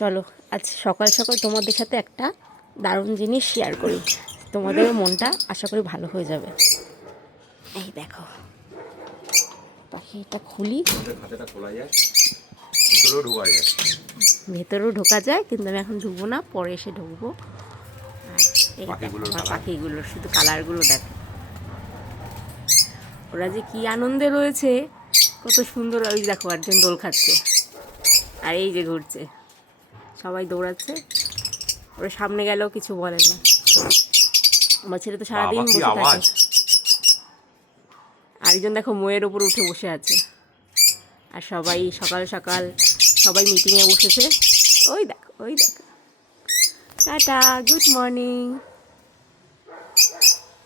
চলো আজ সকাল সকাল তোমাদের সাথে একটা দারুণ জিনিস শেয়ার করি, তোমাদের মনটা আশা করি ভালো হয়ে যাবে। এই দেখো পাখিটা খুলি, ভেতরেও ঢোকা যায়, কিন্তু আমি এখন ঢুকবো না, পরে এসে ঢুকবো। আর এই আমার পাখিগুলোর শুধু কালারগুলো দেখো, ওরা যে কি আনন্দে রয়েছে, কত সুন্দর। ওই দেখো একজন দোল খাচ্ছে, আর এই যে ঘুরছে, সবাই দৌড়াচ্ছে। ওরা সামনে গেলেও কিছু বলে না। আমার ছেলে তো সারাদিন বসে থাকে। আরেকজন দেখো ময়ের ওপর উঠে বসে আছে। আর সবাই সকাল সকাল সবাই মিটিংয়ে বসেছে। ওই দেখো, ওই দেখো। Tata, good morning.